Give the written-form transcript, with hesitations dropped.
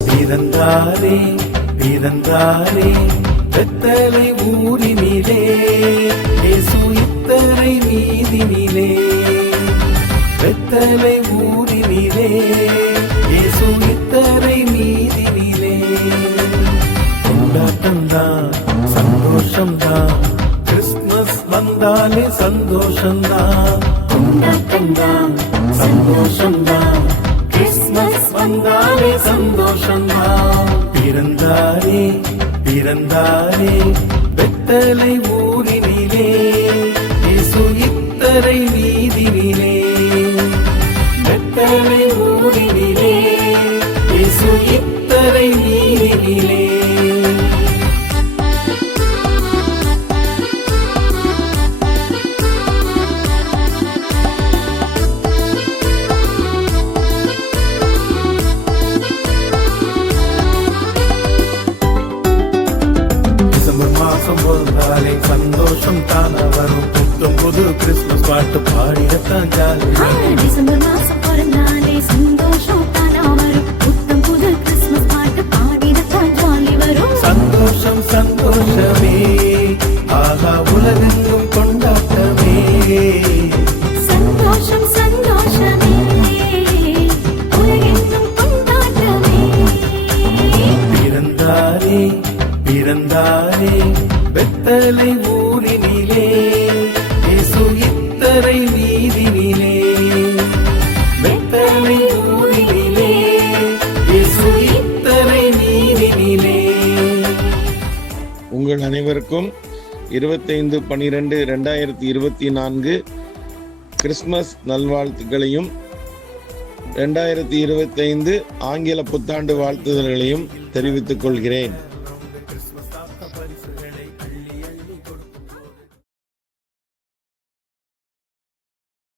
பிறந்தாரே பிறந்தாரே பெத்தலை ஊரினிலே, இயேசு இத்தனை மீதினிலே. பெத்தலை ஊரினிலே, இயேசு இத்தனை மீதினிலே. கொண்டாட்டம்தான் சந்தோஷம்தான், கிறிஸ்துமஸ் வந்தாலே சந்தோஷம்தான். கொண்டாட்டம்தான் சந்தோஷம்தான், கிறிஸ்துமஸ் வந்தாலே சந்தோஷம்தான். பிறந்தாரே பிறந்தாரே பெத்தலை ஊரினிலே, இயேசு இத்தனை வீதினிலே. பெத்தலை ஊரினிலே, இயேசு இத்தனை வீதினிலே. மாசம் வந்தாலே சந்தோஷம் தானா வரும், புத்தம் புது கிறிஸ்துமஸ் பாட்டு பாடிடத்தான் ஜாலி. டிசம்பர் மாசம் பிறந்தாலே சந்தோஷம் தானா வரும், புத்தம் புது கிறிஸ்துமஸ் பாட்டு பாடிடத்தான் ஜாலி வரும். சந்தோஷம் சந்தோஷமே, ஆகா உலகெங்கும் கொண்டாட்டமே. சந்தோஷம் சந்தோஷமே, உலகெங்கும் கொண்டாட்டமே. பிறந்தாரே பிறந்தாரே பெத்தலை ஊரினிலே, இயேசு இத்தனை வீதினிலே. பெத்தலை ஊரினிலே, இயேசு இத்தனை வீதினிலே. உங்கள் அனைவருக்கும் 25/12/2024 கிறிஸ்துமஸ் நல்வாழ்த்துக்களையும் 2025 ஆங்கில புத்தாண்டு வாழ்த்துதல்களையும் தெரிவித்துக் கொள்கிறேன்.